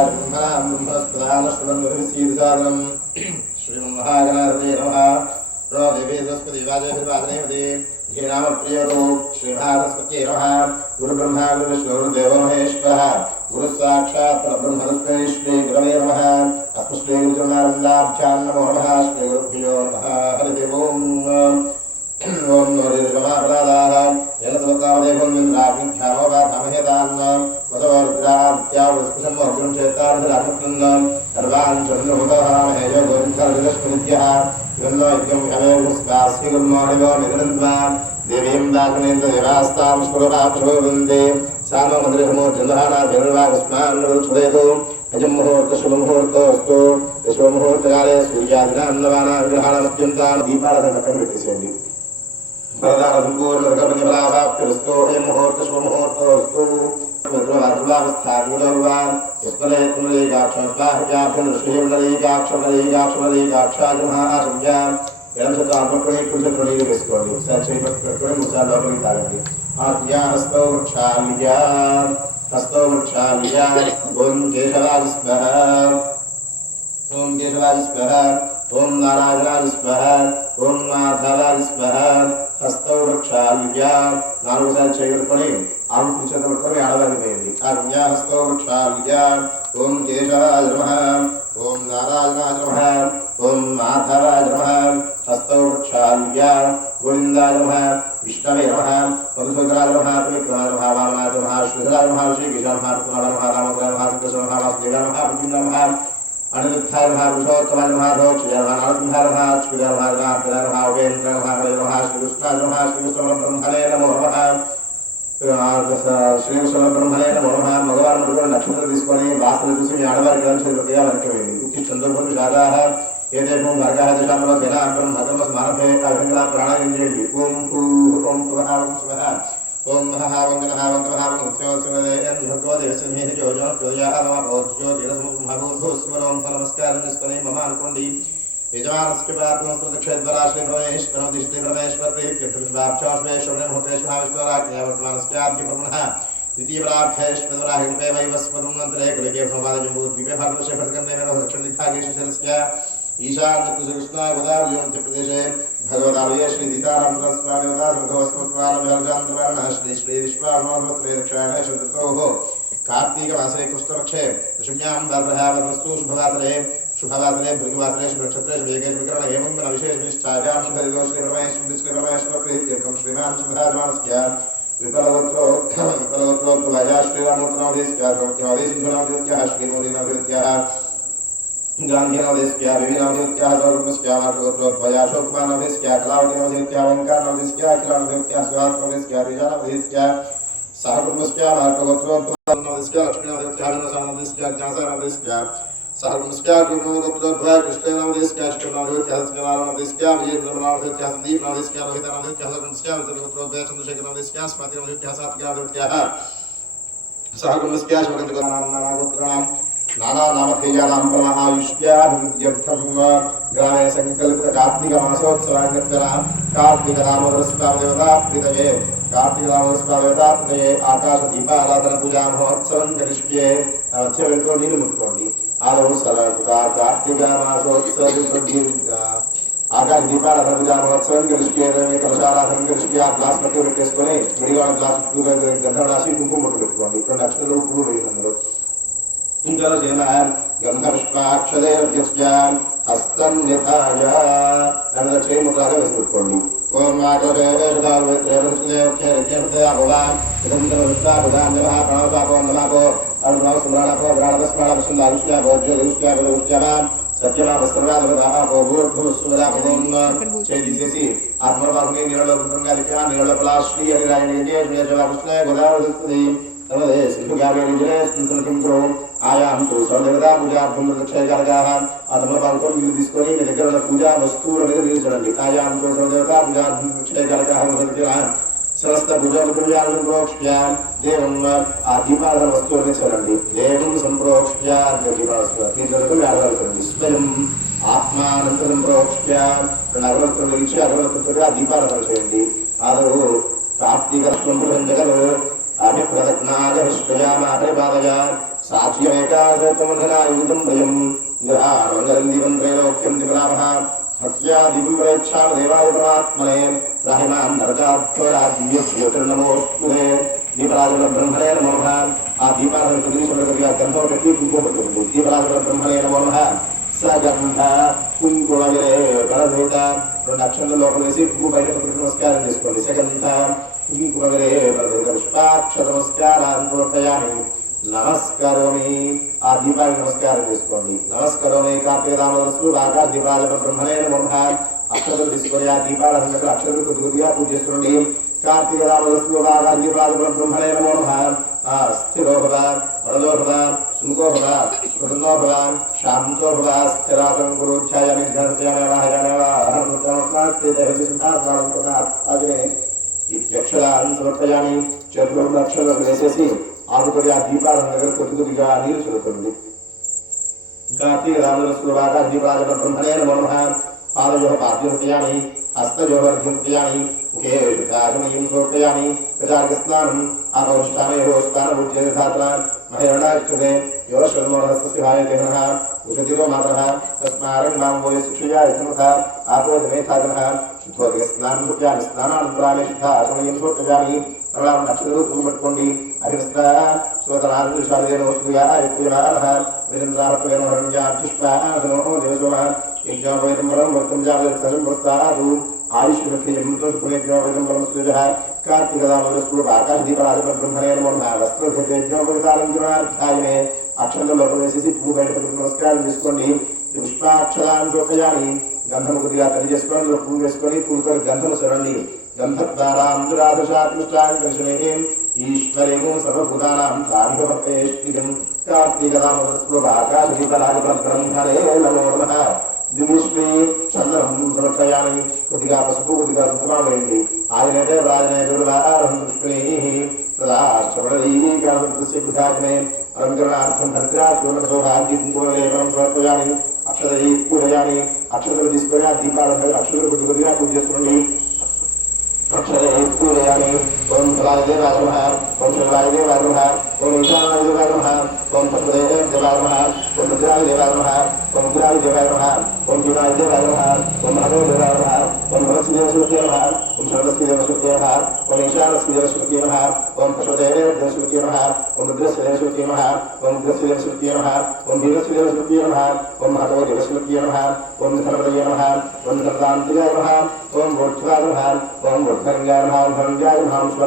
ब्रह्मणाय ब्रह्मणां ब्रह्मणस्पदानश्वरन्वभिसीदसादनम् श्रीमन्महागणाधिपते नमः। प्रणो देवी सरस्वती नमः। गुरुब्रह्मा गुरुविष्णु गुरुसाक्षात् परब्रह्मणस्मै श्रीगुरवे नमः। अस्मश्री गुरुचरणारविन्दाभ्यां नमो नमः। श्रीगुरुभ्यो नमः। साममद्रिहमो चन्द्रहाराभिर्वा उस्मान्नदुच्छुदेतो अजं मुहूर्तशुभमुहूर्तोऽस्तु विश्वमुहूर्तकाले सूर्यादिनान्नवानाग्रहाणामत्यन्तान् दीपाराधनकं विटिसेन्ति प्रदानसम्पूर्णकर्मनिबलावाप्तिरस्तो अयं मुहूर्तशुभमुहूर्तोऽस्तु ृषिमण्डलीकाक्षमण्डलीकाक्षमण्डलीकाक्षाजमहाशव्या एवं शतात्मकणे पुरुषप्रणीतमिस्कोति सचैव प्रकरणमुसा लोकमितागति आद्या हस्तौ वृक्षाल्या हस्तौ वृक्षाल्या ॐ केशवाय स्मः ॐ केशवाय स्मः ॐ नारायणाय स्मः ॐ माधवाय स्मः ಹಸ್ತವ ವೃಕ್ಷಾಲ್ಯ ನಾಲ್ಕು ಸಾರಿ ಚೈಗೊಳ್ಕೊಳ್ಳಿ ಆರು ಕುಂಚದ ಮಾಡ್ಕೊಳ್ಳಿ ಆಳವಾಗಿ ಬೇಯಲ್ಲಿ ಆಜ್ಞಾ ಹಸ್ತವ ವೃಕ್ಷಾಲ್ಯ ಓಂ ಕೇಶವ ನಮಃ ಓಂ ನಾರಾಯಣ అనిరుద్ధాయ నమ పురుషోత్తమాయ నమ ధోక్షయ నమ నరసింహాయ నమ క్షుదాయ నమ నారాయణ నమ ఉపేంద్ర నమ హరే నమ శ్రీకృష్ణాయ నమ శ్రీకృష్ణ బ్రహ్మణే నమో నమ శ్రీకృష్ణ బ్రహ్మణే నమో నమ మగవారు కూడా నక్షత్రం తీసుకొని వాసన చూసి మీ ఆడవారికి ఎలా చేయాలి వెనక్కి వేయండి ఉత్తి చంద్రభూమి శాఖాహ ఏదేమో మార్గాహ దశామలో దిన బ్రహ్మకర్మ స్మారభే అభింగళ ప్రాణాయం చేయండి ఓం భూ ఓం नमस्कार ममानकुंडी यजमानस्य पात्मस्तुतक्षेद्वराश्रे प्रवेश्वरं दिशते प्रवेश्वर प्रीत्यर्थविश्वाक्षाश्वेश्वरे मुहूर्तेश्वराविश्वराज्ञावर्तमानस्याद्य प्रमुणः द्वितीयप्रार्थेश्वराहिल्पे वैवस्वदुमन्तरे कुलके संवादजम्बूद्वीपे भारतवर्षे भरतकण्डे मेनो दक्षिणदिग्भागेषु शरस्य ईशान्यकृष्णा गोदावरी प्रदेशे भगवदालये श्री श्री श्री कार्तीकमासे कृष्णपक्षे दशम्यां वसरस्तु शुभवासरे शुभवासरे भृगवासरे शुभनक्षत्रे शुभेके शुभकरण एवं विशेषनिष्ठायां शुभदिवो श्री परमेश्वर श्री परमेश्वर प्रीत्यर्थं श्रीमान् शुभराजमानस्य विफलवत्रो विफलवत्रोद्भवया श्रीरामोत्तरामदेशस्य प्रमुख्यमादेशुधनामदेवत्याः श्रीमोदीनामदेवत्याः गान्धीनामदेशस्य विविनामदेवत्याः सौरभस्य मार्गोत्रोद्भवया अशोकमानामदेशस्य कलावतीनामदेवत्याः वेङ्कानामदेशस्य अखिलामदेवत्याः सुहासनामदेशस्य रिजानामदेशस्य सहकुर्मस्य मार्गोत्रोद्भवनामदेशस्य लक्ष्मीनामदेवत्याः जनसानामदेशस्य ज्ञासानामदेशस्य सहकुर्मस्य गुरुनामदेवत्याः कृष्णनामदेशस्य अष्टनामदेवत्याः सत्यनारायणामदेशस्य विजयेन्द्रनामदेवत्याः सन्दीपनामदेशस्य रोहितानामदेवत्याः सर्वस्य विजयपुत्रोद्भवः चन्द्रशेखरनामदेशस्य स्मृतिनामदेवत्याः सात्विकामदेवत्याः सहकुर्मस्य शिवकञ्चकनामनामगोत्राणाम् नानानामधेयानां परमायुष्याभिवृद्ध्यर्थं ग्रामे सङ्कल्पितकार्तिकमासोत्सवान्यर्जना कार्तिकदामोदरस्वामदेवताप्रीतये कार्तिकदामोदरस्वामदेवताप्रीतये आकाशदीपाराधनपूजामहोत्सवं करिष्ये నవత్యవేంటో నీళ్లు ముట్టుకోండి ఆరవ సరళత కార్తీక మాసోత్సవ ఆకాశ దీపారాధన పూజా మహోత్సవం గెలుచుకే కలశారాధన గెలుచుకి ఆ గ్లాస్ పట్టు పెట్టేసుకొని విడిగా గ్లాస్ చుట్టూ గంధం రాసి కుంకుమ ముట్టు పెట్టుకోండి ఇప్పుడు నక్షత్రాలు పువ్వు ಅಕ್ಷದೇವ್ಯಸ್ಯ ಹಸ್ತನ್ನಿಧಾಯ ನನ್ನ ದಕ್ಷಿಣ ಮುದ್ರಾಗ ವಹಿಸಿಬಿಟ್ಕೊಳ್ಳಿ ಓಂ ಮಾತೃದೇವೇಶ್ವರಾಭವಾಭವಾಭವಾಭವಾಭವಾಭೋ ಅನುಭವ ಸುಮ್ರಾಳಭೋ ವ್ರಾಳಭಸ್ಮಾಳಭಸ್ಮಾಳಭಸ್ಮಾಭೋ ಜ್ಯೋತಿಷ್ಟ್ಯಾಭೋಷ್ಟ್ಯಾಭಾ ಸತ್ಯಭಾವಸ್ತರ್ವಾದವದಾಭೋಭೂರ್ಭುಸ್ವದಾಭೋನ್ನ ಆತ್ಮರ್ವಾಂಗೆ ನಿರಳ ರುದ್ರಂಗಾಲಿಕ್ಯ ನಿರಳ ಪಲಾಶ್ರೀ ಹರಿರಾಯಣಿಗೆ ಜಯ ಜಯ ಜಯ ಕೃಷ್ಣ ಗೋದಾವರಿ సంకల్పించడం ఆయాహంతో తీసుకొని మీ దగ్గర పూజా వస్తువుల మీద మీరు చూడండి ఆయాహంతో సౌదేవతా పూజార్థం ప్రదక్షేకరగాహ ప్రోక్ష్య దేవం ఆ దీపాల వస్తువులని చూడండి దేవం సంప్రోక్ష్య దీపాల స్వయం ఆత్మానంత సంప్రోక్ష్య అగరవత్తులు ఇచ్చి అగరవత్తులు ఆ దీపారాధన చేయండి ఆదరు కార్తీక జగలు అభిప్రదజ్ఞాయ విష్ణుయామాభిపాదయ साक्ष्यमेकाशतमधनायुधं वयं ग्रहाणमङ्गलं त्रैलोक्यं दिवरामः हत्यादिवं प्रेक्षाम देवाय परमात्मने राहिमान् नरकात्मराज्ञोतिर्नमोऽस्तुते दीपराजवर ब्रह्मणे नमो नमः आ दीपाराधन प्रदेशवर्गस्य गन्धो व्यक्ति कुङ्कुमप्रतिबुद्धि दीपराजवर ब्रह्मणे नमो नमः సగంధ కుంకుమగిరే పరదేత రెండు అక్షరాలు లోపల వేసి పువ్వు బయట పెట్టి నమస్కారం చేసుకోండి సగంధ కుంకుమగిరే పరదేత నమస్కరోమి ఆ దీపానికి నమస్కారం చేసుకోండి నమస్కరోమి కార్తీక దామోదరస్సు ఆకాశ దీపాల బ్రహ్మణే నమః అక్షతలు తీసుకొని ఆ దీపారాధన అక్షతలు కొద్ది కొద్దిగా పూజ చేసుకోండి కార్తీక దామోదరస్సు ఆకాశ దీపాల బ్రహ్మణే నమో నమః ఆ స్థిరో భవ వరదో భవ సుముఖో భవ స్ఫుటందో భవ శాంతో భవ స్థిరాసం గురు ఛాయామి ధ్యానమే ఇత్యక్షరాన్ని సమర్పయామి చతుర్లు అక్షరాలు వేసేసి ఆకుపడి ఆ దీపాలను దగ్గర కొద్ది కొద్దిగా నీరు చదువుతుంది కార్తీక రామరస్సులు బాగా దీపాల బ్రహ్మణే నమో నమః పాదయోः పాద్యర్పయామి హస్తయోः అర్ఘ్యర్పయామి ముఖే శుద్ధాచమయం సమర్పయామి ప్రజార్గస్నానం ఆపౌష్టామయోः స్నానభూత్యధాత్ర మహేరణాష్టతే यो शर्मोहस्तस्य भायते नमः उषतिरो मातरः तस्मारं मां वो शिक्षया इतमथ आपो जमेथाजनः शुद्धोदय स्नानं कृत्यामि स्नानानन्तरामि शुद्ध आचमनीयं समर्पयामि తర్వాత నక్షత్రం పువ్వు పట్టుకోండి అరిస్త కార్తీకదామృహణే అక్షంతంలో ప్రవేశించి పువ్వు బయటపడి నమస్కారం చేసుకోండి. పుష్పాక్షరాన్ని గంధము కొద్దిగా తెలియజేసుకోండి పువ్వు వేసుకొని పువ్వుతో గంధము చూడండి. सर्वभूतानाम् दुरादशात्मचाङ्गर्षणेन ईश्वरेण सर्वभूतानाम् साम्यवर्तेष्टिकम् कार्तीकदामस्पृभाकाशदीपरागपत्रम् हरे नमो नमः। दिविष्णे चन्द्रम् समर्पयामि। कृतिका पशुपु कृतिका सुकुमारेण्डि आयनते राजनैरुलारहं कृष्णैः तदा श्रवणैकान्तस्य कृताग्ने अलङ्करणार्थं भद्रा चूर्णसौभाग्यकुम्भोलेवं समर्पयामि। अक्षतैः पूजयामि। अक्षतप्रतिस्मया दीपालः अक्षतप्रतिपदिना पूज्यस्मरणि అక్షరే పూజయామి ఓం ఫలాయ దేవాయ నమః ఓం శివాయ దేవాయ నమః ఓం ఈశానాయ దేవాయ నమః ఓం పశుపతయ దేవాయ నమః ఓం రుద్రాయ దేవాయ నమః ఓం ఉగ్రాయ దేవాయ నమః ఓం జునాయ దేవాయ నమః ఓం మహదో దేవాయ నమః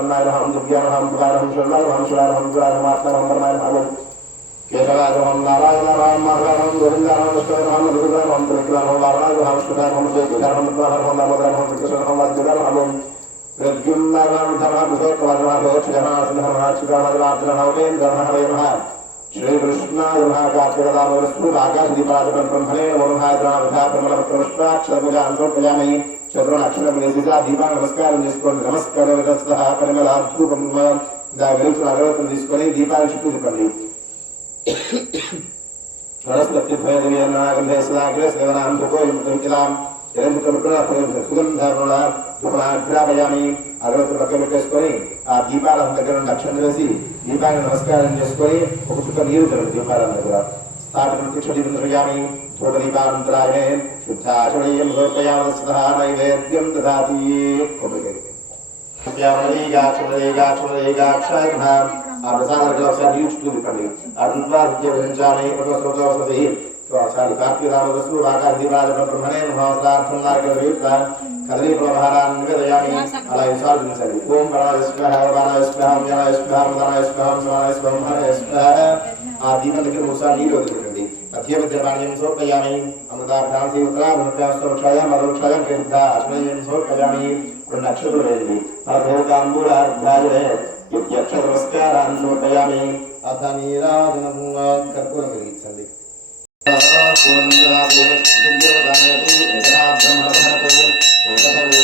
মায়ের হাম দুর্গার হাম দুর্গার হাম সোনার হাম সোনার হাম দুর্গার হাম আত্মার হাম মায়ের হাম কেশবার হাম নারায়ণ হাম মার্গার হাম গোবিন্দার হাম সুদার হাম দুর্গার হাম ত্রিকার হাম বারগার হাম সুদার হাম জয়কার হাম দুর্গার হাম দামোদর হাম কৃষ্ণ হাম দুর্গার হাম প্রদ্যুম্নার হাম ধর্মা বুধে কুমার হাম হোচ ধর্মা ধর্মা সুদার হাম ধর্মা হবেন ধর্মা হবে হাম श्रीकृष्णाय महाकाश्यदामस्तु आकाशदीपादिपं ब्रह्मणे नमो महाद्रावधा प्रमलवक्रमुष्टाक्षरपुजां समर्पयामि చంద్రమక్షరం వేసిగా దీపా నమస్కారం చేసుకోండి నమస్కారం పరిమళ అద్భుతం వెలుగుతున్న తీసుకొని దీపాన్ని చుట్టూ తిప్పండి సుగంధామి అగరవత్తులు పక్కన పెట్టేసుకొని ఆ దీపాల దగ్గర నుండి వేసి దీపాన్ని నమస్కారం చేసుకొని ఒక చుక్క నీరు జరుగుతుంది దగ్గర. స్థాపన ప్రత్యక్ష శుద్ధాచమనీయం సమర్పయామస్తః నైవేద్యం దదాతి ఆ ప్రసాదాలు ఒకసారి నీరు చుట్టూ తిప్పండి అద్వాద్యవించాలి వసతి ఒకసారి కార్తీక రామదస్సు ఆకాశ దీపాల బ్రహ్మణే మహావసరార్థం నాగరీత కదలీ ప్రభారాన్ని నివేదయామి అలా ఇసాలు తినసండి ఓం గణాయ స్మహ గణాయ స్మహ జ్ఞానాయ స్మహ మదనాయ స్మహ సమాయ స్మహ హరాయ స్మహ ఆ దీపం దగ్గర ఒకసారి నీరు अध्येव द्रवाण्यं समर्पयामि अमृताभ्यां सेवत्राभ्यास्तोक्षायाम् अदोक्षायां कृद्धा अश्वयं समर्पयामि नक्षत्रवेदि अधोकाम्बूलार्ध्याय यद्यक्षतमस्कारान् समर्पयामि अथ नीराजनमुवान् कर्पूरमिरिच्छन्ति ब्रह्मभरते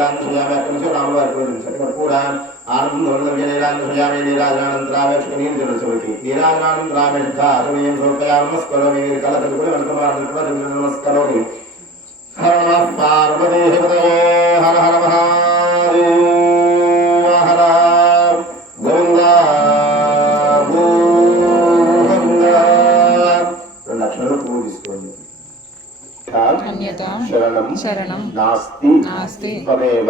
नीलान्द्रयामेकपुरान् आनन्दोर्दव्यनीलान्द्रयामे नीराजनानन्तरावेक्षकनीर्जनसुवति नीराजनानन्तरावेक्षासमयं समर्पयामस्करोमि वीरकलकुलकुलकुलकुलकुलकुलकुलकुलकुलकुलकरोमि हर नमः पार्वतीपतये हर हर महा శరణం. నాస్తి. త్వమేవ.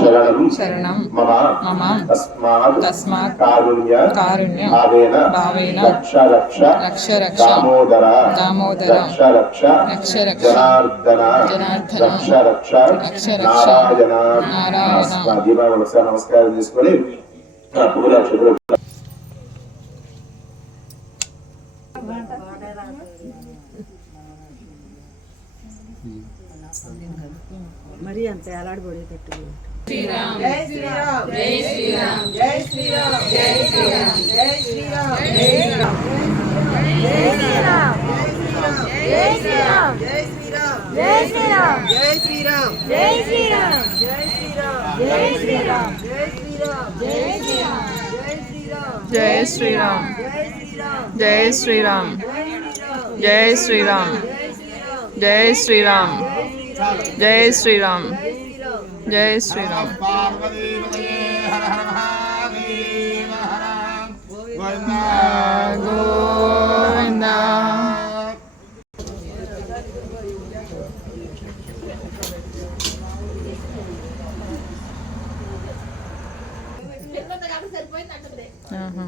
శరణం. శరణం. మమ. మమ. తస్మాత్. తస్మాత్. కారుణ్య. కారుణ్య. భావేన. భావేన. రక్ష రక్ష రక్ష రక్ష దామోదర. దామోదర. రక్ష రక్ష రక్ష రక్ష జనార్దన. జనార్దన. రక్ష రక్ష రక్ష రక్ష నారాయణ నారాయణ. దీపావళి ఒకసారి నమస్కారం చేసుకొని పూల మరీ అంత ఎలాడబడేటట్టు శ్రీరామ్ జై శ్రీరామ్ జై శ్రీరామ్ జై శ్రీరామ్ జై శ్రీరామ్ జై శ్రీరామ్ జై శ్రీరామ్ జై శ్రీరామ్ గోవిందా ఆహా.